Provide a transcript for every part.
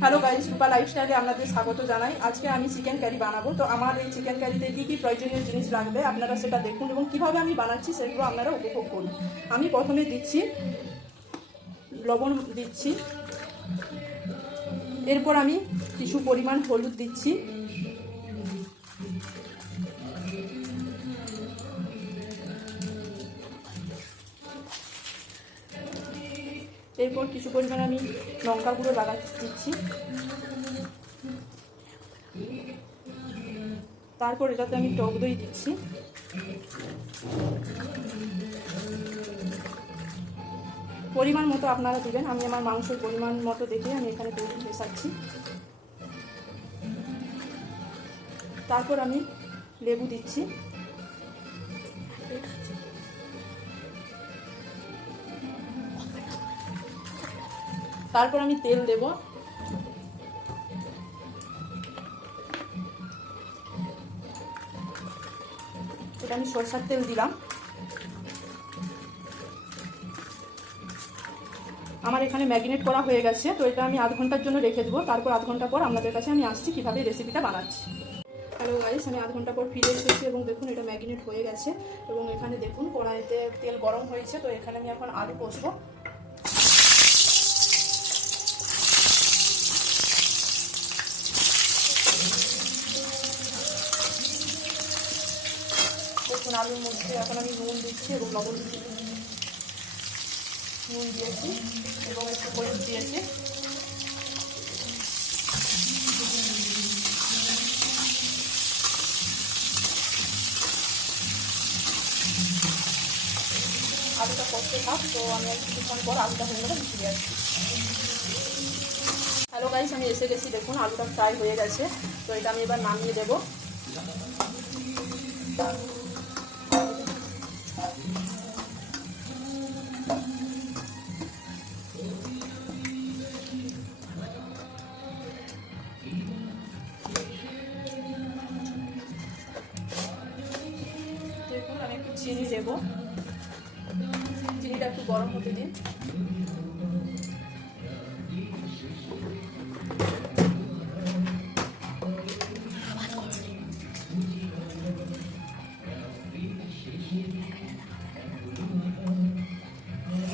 Hello guys, রূপা লাইফস্টাইলে আপনাদের স্বাগত জানাই। আজকে আমি চিকেন কারি বানাবো। তো আমার এই চিকেন কারিতে কী কী প্রয়োজনীয় জিনিস লাগবে আপনারা সেটা দেখুন এবং কীভাবে আমি বানাচ্ছি সেগুলো আপনারা উপভোগ করুন। আমি প্রথমে দিচ্ছি লবণ দিচ্ছি, এরপর আমি কিছু পরিমাণ হলুদ দিচ্ছি, এরপর কিছু পরিমাণ আমি লঙ্কা গুঁড়ো দিচ্ছি, তারপর এটাতে আমি টক দই দিচ্ছি, পরিমাণ মতো আপনারা দিবেন। আমি আমার মাংসের পরিমাণ মতো দেখে আমি এখানে তৈরি মেশাচ্ছি। তারপর আমি লেবু দিচ্ছি, তারপর আমি তেল দেব, এটা আমি সরষের তেল দিলাম। আমার এখানে ম্যারিনেট করা হয়ে গেছে, তো এটা আমি আধ ঘন্টার জন্য রেখে দেবো। তারপর আধ ঘন্টা পর আপনাদের কাছে আমি আসছি কীভাবে রেসিপিটা বানাচ্ছি। হ্যালো গাইস, আমি আধ ঘন্টা পর ফিরে এসেছি এবং দেখুন এটা ম্যারিনেট হয়ে গেছে এবং এখানে দেখুন কড়াইতে তেল গরম হয়েছে। তো এখানে আমি এখন আলু কষবো। দেখুন আলুর মধ্যে এখন আমি নুন দিচ্ছি এবং লবণ দিচ্ছি, নুন দিয়েছি এবং একটু হলুদ দিয়েছি। আলুটা কষতে থাক, তো আমি কিছুক্ষণ পর আলুটা হয়ে গেলে ফিরে আসছি। হ্যালো গাইস, আমি এসে গেছি। দেখুন আলুটা ফ্রাই হয়ে গেছে, তো এটা আমি এবার নামিয়ে দেবো। দেখুন আমি একটু চিনি দেবো, চিনিটা একটু গরম হতে দিন।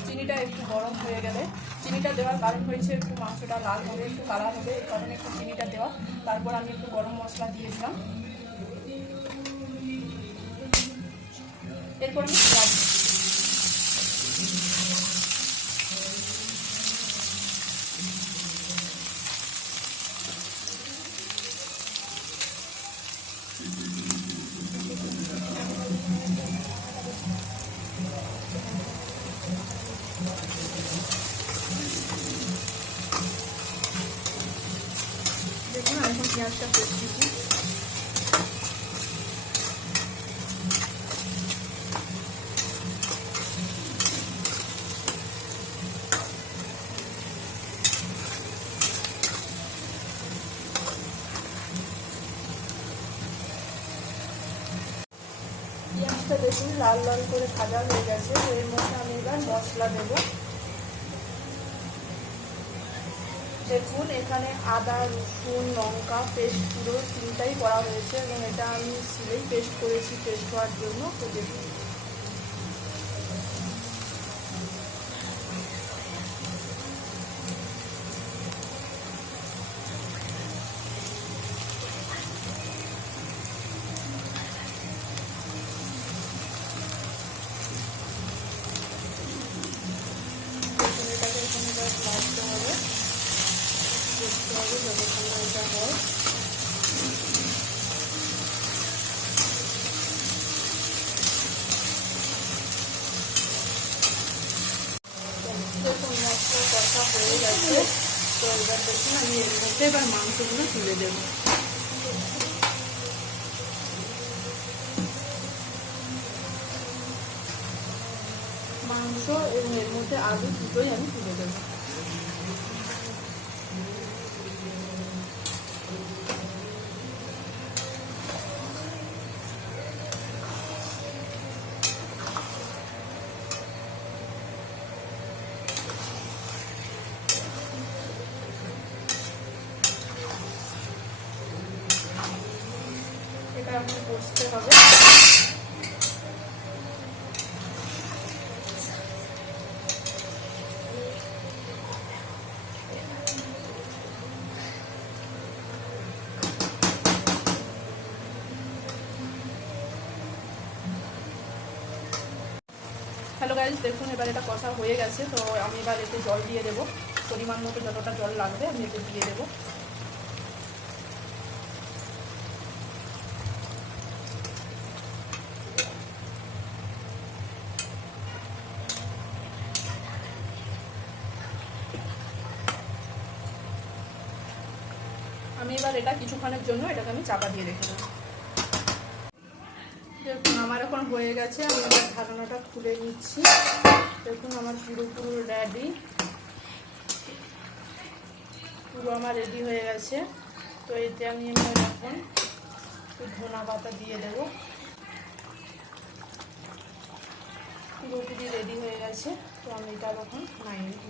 চিনিটা একটু গরম হয়ে গেলে, চিনিটা দেওয়ার কারণ হয়েছে একটু মাংসটা লাল হবে, একটু কালার হবে, এই কারণে একটু চিনিটা দেওয়া। তারপর আমি একটু গরম মশলা দিয়ে দিলাম, এরপর আমি পেঁয়াজ দিই। দেখুন আমি এখন পেঁয়াজটা কষছি। পেঁয়াজটা দেখুন লাল লাল করে ভাজা হয়ে গেছে, তো এর মধ্যে আমি এবার মশলা দেব। দেখুন এখানে আদা, রসুন, লঙ্কা পেস্ট পুরো তিনটাই করা হয়েছে এবং এটা আমি শিলেই পেস্ট করেছি পেস্ট হওয়ার জন্য। তো দেখুন এটাকে এখানে ভাজতে হবে, দেখতে হবে যতক্ষণ না এটা হয়। দেখুন মশলা কষা হয়ে গেছে, তো এবার দেখুন আমি এর মধ্যে এবার মাংসগুলো তুলে দেবো। মাংস এবং এর মধ্যে আলু দুটোই আমি তুলে দেবো। মশলাটা এখন কষতে হবে। হ্যালো গাইজ, দেখুন এবার এটা কষা হয়ে গেছে। তো আমি এবার এতে জল দিয়ে দেবো, পরিমাণ মতো যতটা জল লাগবে আমি এতে দিয়ে দেবো। আমি এবার এটা কিছুক্ষণের জন্য এটাকে আমি চাপা দিয়ে রেখে দেবো। দেখুন আমার এখন হয়ে গেছে, আমি এবার ঢাকনাটা খুলে নিচ্ছি। দেখুন আমার পুরো রেডি, পুরো আমার রেডি হয়ে গেছে। তো এতে আমি এখন একটু ধনা পাতা দিয়ে দেবো। পুরোপুরি রেডি হয়ে গেছে। তো আমি এটা এখন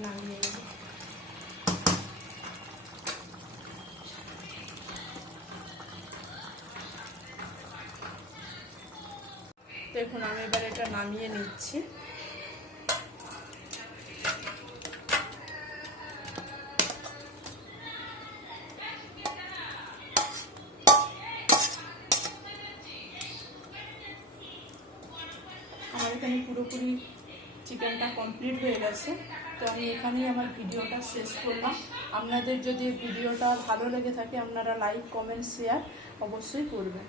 নামিয়ে নেব। দেখুন আমি এবার এটা নামিয়ে নিচ্ছি। আমার এখানে পুরোপুরি চিকেনটা কমপ্লিট হয়ে গেছে। তো আমি এখানেই আমার ভিডিওটা শেষ করলাম। আপনাদের যদি ভিডিওটা ভালো লেগে থাকে আপনারা লাইক, কমেন্ট, শেয়ার অবশ্যই করবেন।